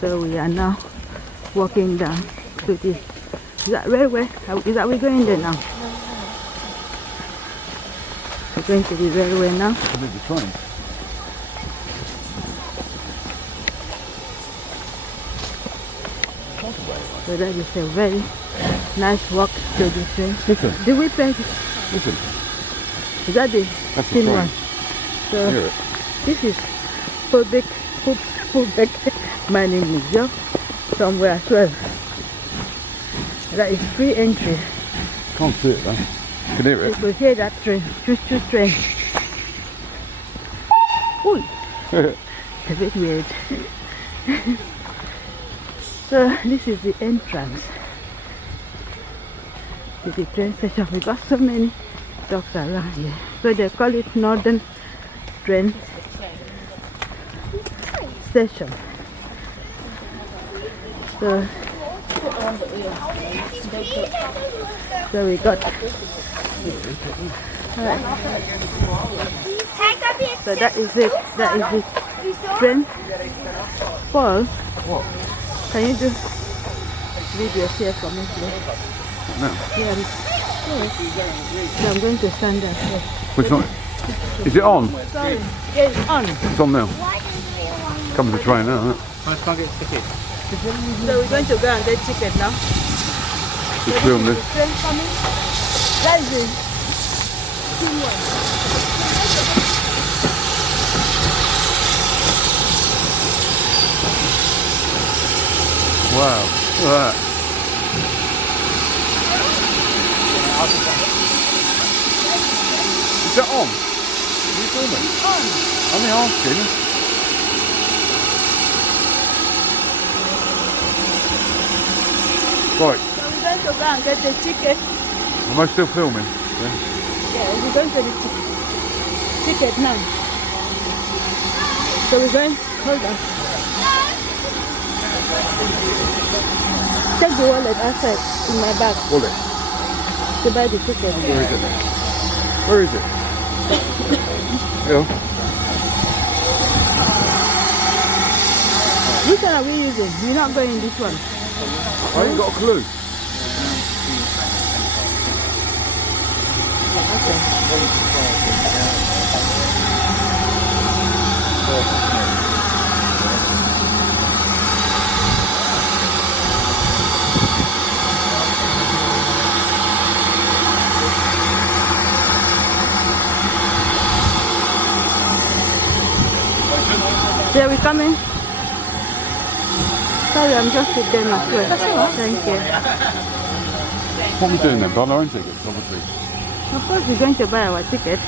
So we are now walking down to this. Is that railway? Is that we're going there now? We're going to the railway now. I think the train. So that is a very nice walk to the train. Listen. Did we pay? Listen. Is that the That's the thin train. one? So Hear it. this is Pulbeck Mining Museum somewhere as well. That is free entry. Can't see it though. You can hear You it. could hear that train, choo-choo train. Ooh, a bit weird. So this is the entrance to the train station. We got so many dogs around here. So they call it Northern Train Station. So we got so that is it. That is the train. Paul, can you do video here for me, please? No. Yeah. So I'm going to stand there. Which one? Is it on? Sorry. Yeah, it's on. It's on now. Comes the train now, isn't it? So we're going to go and get ticket now. Just film this. Train coming. That is it. Wow. Look at that. Is that on? Are you filming? On. I'm asking. Right. So we're going to go and get the ticket. Am I still filming? Yeah. Yeah, we're going to the ticket now. So we're going, hold on. Take the wallet outside in my bag Wallet. to buy the ticket. Where is it? Where is it? Yeah. Which one are we using? We're not going in this one. I ain't got a clue. There we coming. Sorry, I'm just with them as well. Thank you. What are we doing then? Buying our own tickets, obviously. Of course, we're going to buy our ticket.